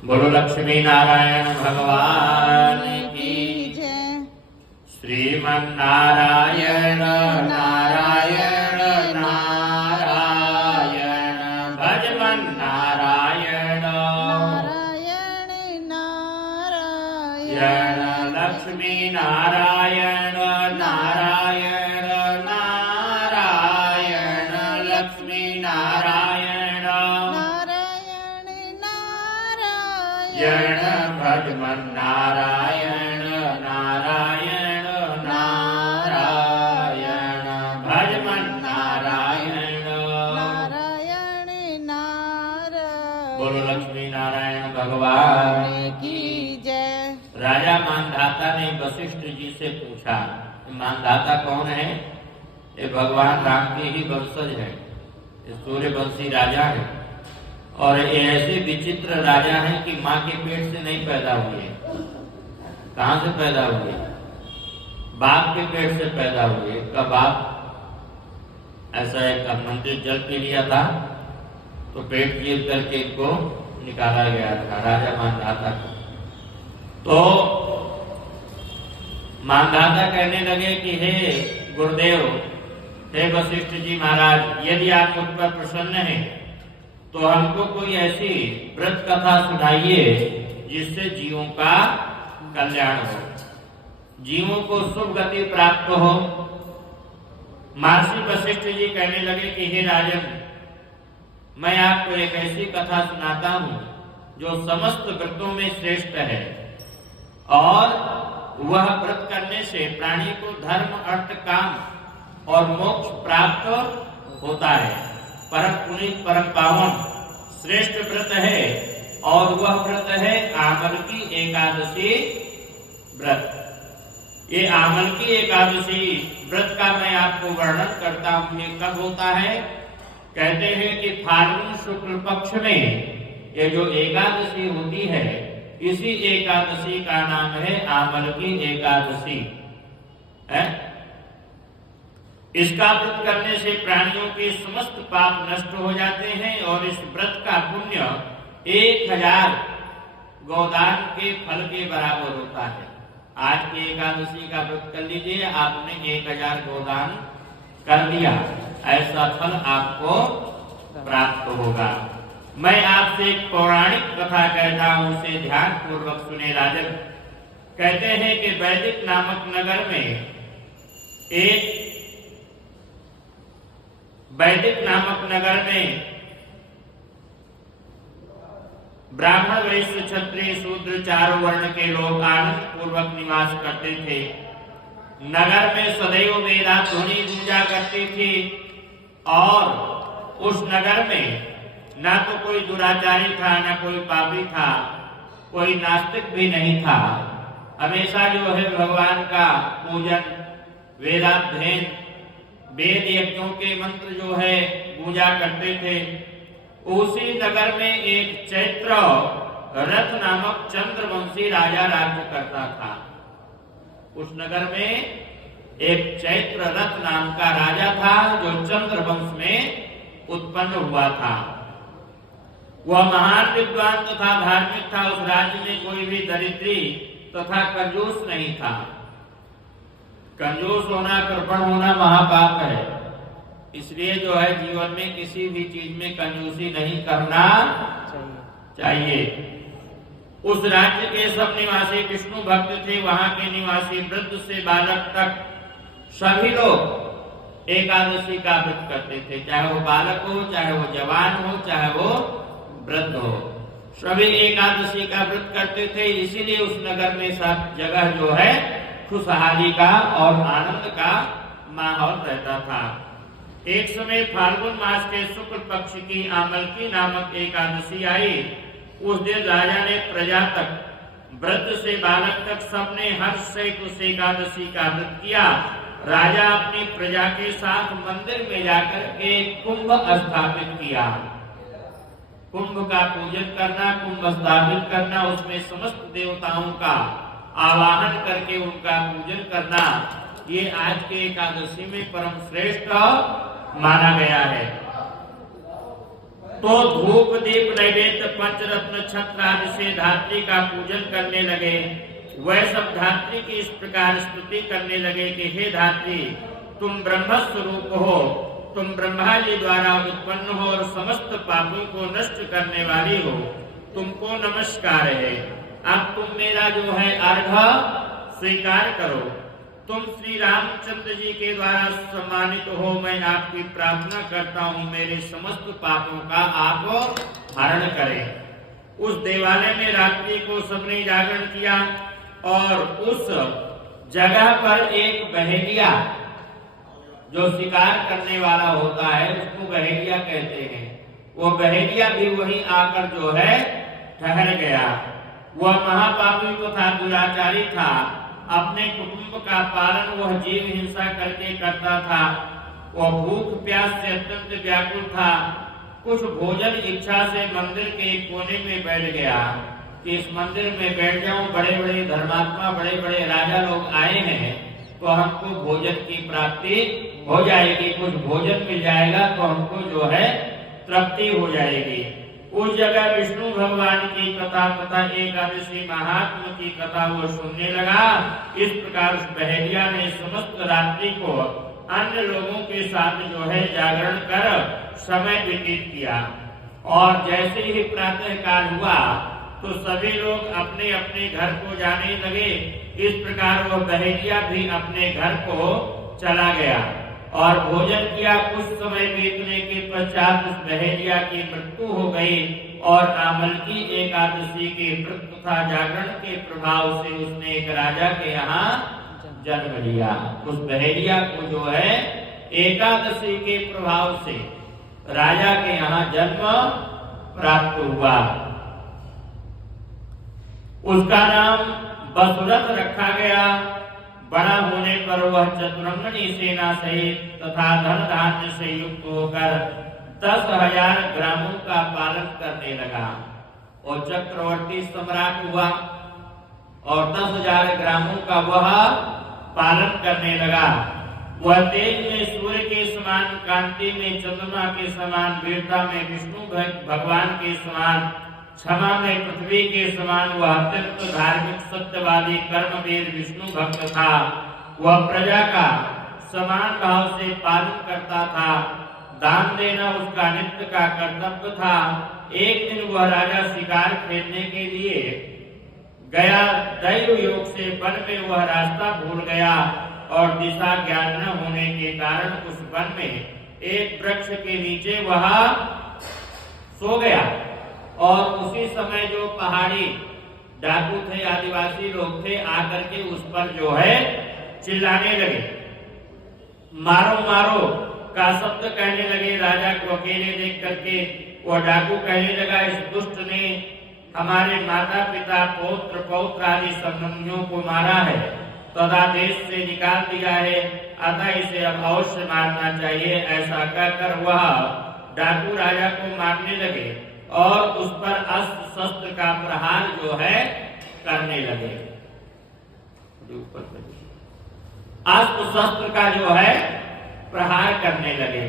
बोलो लक्ष्मी नारायण भगवान की जय। श्रीमन्नारायण नारायण नारायण भजमन नारायण नारायण नारायण लक्ष्मी नारायण नारायण नारायण लक्ष्मी नारायण नारायण यण नारायण भजमन नारायण नारायण नारायण भजमन नारायण। नारायण नारायण बोलो लक्ष्मी नारायण भगवान की जय। राजा मानधाता ने वशिष्ठ जी से पूछा, मानधाता कौन है? ये भगवान राम के ही वंशज है, ये सूर्यवंशी राजा है और ये ऐसे विचित्र राजा हैं कि माँ के पेट से नहीं पैदा हुए। कहाँ से पैदा हुए? बाप के पेट से पैदा हुए। का बाप ऐसा एक मंदिर जल पी लिया था तो पेट चीर करके इनको निकाला गया था राजा मानधाता को। तो मानधाता कहने लगे कि हे गुरुदेव, हे वशिष्ठ जी महाराज, यदि आप मुझ पर प्रसन्न हैं तो हमको कोई ऐसी व्रत कथा सुनाइए जिससे जीवों का कल्याण हो, जीवों को शुभ गति प्राप्त हो। महर्षि वशिष्ठ जी कहने लगे कि हे राजन, मैं आपको एक ऐसी कथा सुनाता हूँ जो समस्त व्रतों में श्रेष्ठ है और वह व्रत करने से प्राणी को धर्म अर्थ काम और मोक्ष प्राप्त होता है। परम पुनीत परम पावन श्रेष्ठ व्रत है और वह व्रत है आमल की एकादशी व्रत। ये आमल की एकादशी व्रत का मैं आपको वर्णन करता हूँ। ये कब होता है? कहते हैं कि फाल्गुन शुक्ल पक्ष में ये जो एकादशी होती है, इसी एकादशी का नाम है आमल की एकादशी है। इसका व्रत करने से प्राणियों के समस्त पाप नष्ट हो जाते हैं और इस व्रत का पुण्य 1000 गोदान के फल के बराबर होता है। आज की एकादशी का व्रत कर लीजिए, आपने 1000 गोदान कर दिया, ऐसा फल आपको प्राप्त होगा। मैं आपसे एक पौराणिक कथा कहता हूं, उसे ध्यान पूर्वक सुने राजन। कहते हैं कि वैदिक नामक नगर में ब्राह्मण वैश्य क्षत्रिय शूद्र चारों वर्ण के लोग आनंद पूर्वक निवास करते थे। नगर में सदैव वेदा ध्वनि गूंजा करती थी और उस नगर में ना तो कोई दुराचारी था, ना कोई पापी था, कोई नास्तिक भी नहीं था। हमेशा जो है भगवान का पूजन, वेदाध्ययन, वेद यज्ञों के मंत्र जो है पूजा करते थे। उसी नगर में एक चैत्र रथ नामक चंद्रवंशी राजा राज्य करता था। उस नगर में एक चैत्र रथ नाम का राजा था जो चंद्रवंश में उत्पन्न हुआ था। वह महान विद्वान तथा धार्मिक था। उस राज्य में कोई भी दरिद्री तथा कंजूस नहीं था। कंजूस होना, कृपण होना महापाप है, इसलिए जो है जीवन में किसी भी चीज में कंजूसी नहीं करना चाहिए। उस राज्य के सब निवासी विष्णु भक्त थे। वहां के निवासी वृद्ध से बालक तक सभी लोग एकादशी का व्रत करते थे, चाहे वो बालक हो, चाहे वो जवान हो, चाहे वो वृद्ध हो, सभी एकादशी का व्रत करते थे। इसीलिए उस नगर में सब जगह जो है खुशहाली का और आनंद का माहौल रहता था। एक समय फाल्गुन मास के शुक्ल पक्ष की आमलकी नामक एकादशी आई। उस दिन राजा ने प्रजा तक, वृद्ध से बालक तक सबने हर्ष से उस एकादशी का व्रत किया। राजा अपनी प्रजा के साथ मंदिर में जाकर के कुंभ स्थापित किया। कुंभ का पूजन करना, कुंभ स्थापित करना, उसमें समस्त देवताओं का आवाहन करके उनका पूजन करना, ये आज के एकादशी में परम श्रेष्ठ माना गया है। तो धूप दीप नैवेद्य पंचरत्न छत्र आदि से धात्री का पूजन करने लगे। वह सब धात्री की इस प्रकार स्तुति करने लगे कि हे धात्री, तुम ब्रह्म स्वरूप हो, तुम ब्रह्मा जी द्वारा उत्पन्न हो और समस्त पापों को नष्ट करने वाली हो, तुमको नमस्कार है। अब तुम मेरा जो है अर्घ्य स्वीकार करो। तुम श्री रामचंद्र जी के द्वारा सम्मानित हो, मैं आपकी प्रार्थना करता हूँ मेरे समस्त पापों का आप हरण करें। उस देवालय में रात्रि को सबने जागरण किया और उस जगह पर एक बहेलिया, जो शिकार करने वाला होता है उसको बहेलिया कहते हैं, वो बहेलिया भी वहीं आकर जो है ठहर गया। वह महापापी तथा दुराचारी था। अपने कुटुंब का पालन वह जीव हिंसा करके करता था। वह भूख प्यास से अत्यंत व्याकुल था। कुछ भोजन इच्छा से मंदिर के कोने में बैठ गया कि इस मंदिर में बैठ जाऊं, बड़े बड़े धर्मात्मा बड़े बड़े राजा लोग आए हैं तो हमको भोजन की प्राप्ति हो जाएगी, कुछ भोजन मिल जाएगा तो हमको जो है तृप्ति हो जाएगी। उस जगह विष्णु भगवान की कथा तथा एकादशी महात्मा की कथा वो सुनने लगा। इस प्रकार उस बहेलिया ने समस्त रात्रि को अन्य लोगों के साथ जो है जागरण कर समय व्यतीत किया। और जैसे ही प्रातः काल हुआ तो सभी लोग अपने अपने घर को जाने लगे। इस प्रकार वह बहेलिया भी अपने घर को चला गया और भोजन किया। कुछ समय बीतने के पश्चात उस बहेलिया की मृत्यु हो गई और आमलकी एकादशी के व्रत तथा जागरण के प्रभाव से उसने एक राजा के यहाँ जन्म लिया। उस बहेलिया को जो है एकादशी के प्रभाव से राजा के यहाँ जन्म प्राप्त हुआ। उसका नाम बसुरथ रखा गया। बड़ा होने पर वह चतुरंगनी सेना सहित तथा धन धान्य से युक्त होकर 10,000 ग्रामों का पालन करने लगा और चक्रवर्ती सम्राट हुआ और 10,000 ग्रामों का वह पालन करने लगा। वह तेज में सूर्य के समान, कांति में चंद्रमा के समान, वीरता में विष्णु भगवान के समान, क्षमा में पृथ्वी के समान, वह अत्यंत धार्मिक सत्यवादी कर्मवीर विष्णु भक्त था। वह प्रजा का समान भाव से पालन करता था। दान देना उसका नित्य का कर्तव्य था। एक दिन वह राजा शिकार खेलने के लिए गया। दैव योग से वन में वह रास्ता भूल गया और दिशा ज्ञान न होने के कारण उस वन में एक वृक्ष के नीचे वह सो गया। और उसी समय जो पहाड़ी डाकू थे, आदिवासी लोग थे, आकर के उस पर जो है चिल्लाने लगे, मारो मारो का शब्द कहने लगे। राजा को अकेले देख करके वो डाकू कहने लगा, इस दुष्ट ने हमारे माता पिता पौत्र पौत्र आदि संबंधियों को मारा है, तथा देश से निकाल दिया है, अतः इसे अब अवश्य मारना चाहिए। ऐसा कहकर वह डाकू राजा को मारने लगे और उस पर अस्त्र शस्त्र का प्रहार जो है करने लगे। अस्त्र शस्त्र का जो है प्रहार करने लगे।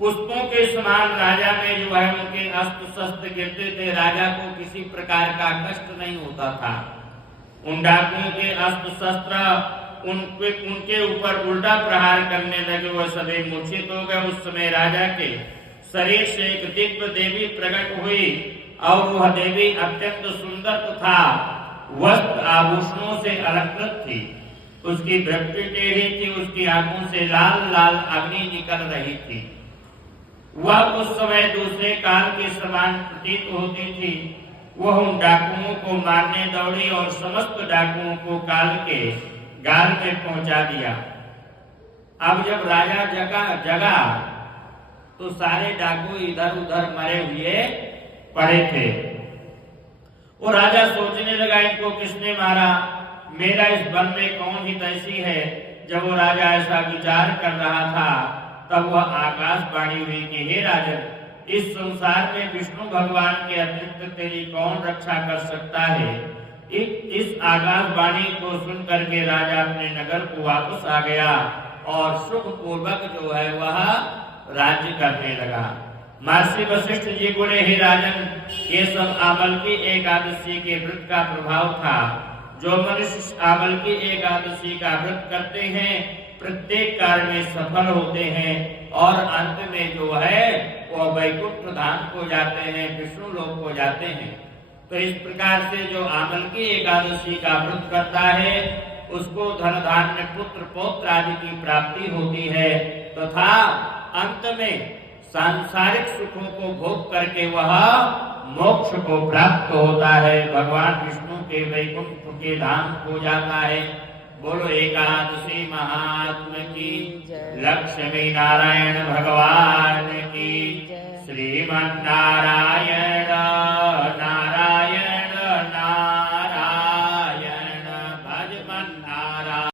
पुष्पों के समान राजा में जो है उनके अस्त्र शस्त्र गिरते थे। राजा को किसी प्रकार का कष्ट नहीं होता था। उन डाकुओं के अस्त्र शस्त्र उनके ऊपर उल्टा प्रहार करने लगे। वह सभी मूर्छित हो गए। उस समय राजा के शरीर से एक दिव्य देवी प्रकट हुई और वह देवी अत्यंत सुंदर तथा वस्त्र आभूषणों से अलंकृत थी। उसकी दृष्टि टेढ़ी थी, उसकी आंखों से लाल लाल अग्नि निकल रही थी। वह उस समय दूसरे काल के समान प्रतीत होती थी। वह उन डाकुओं को मारने दौड़ी और समस्त डाकुओं को काल के गाल में पहुंचा दिया। अब जब राजा जगा तो सारे डाकू इधर उधर मरे हुए पड़े थे। वो राजा सोचने लगा, इनको किसने मारा, मेरा इस वन में कौन हित ऐसी है। जब वो राजा ऐसा विचार कर रहा था तब वह आकाशवाणी हुई कि हे राजन, इस संसार में विष्णु भगवान के अतिरिक्त तेरी कौन रक्षा कर सकता है। इस आकाशवाणी को सुन करके राजा अपने नगर को वापस आ गया और सुख पूर्वक जो है वह राज्य करने लगा। महर्षि वशिष्ठ जी बोले, हे राजन, ये सब आमल की एकादशी के व्रत का प्रभाव था। जो मनुष्य आमल की एकादशी का व्रत करते हैं प्रत्येक कार्य में सफल होते हैं और अंत में जो है वो वैकुंठ धाम को जाते हैं, विष्णु लोक को जाते हैं। तो इस प्रकार से जो आमल की एकादशी का व्रत करता है उसको धन धान्य पुत्र पौत्र आदि की प्राप्ति होती है तथा अंत में सांसारिक सुखों को भोग करके वह मोक्ष को प्राप्त होता है, भगवान विष्णु के वैकुंठ के धाम को जाता है। बोलो एकादशी महात्मा की, लक्ष्मी नारायण भगवान की, श्रीमन नारायण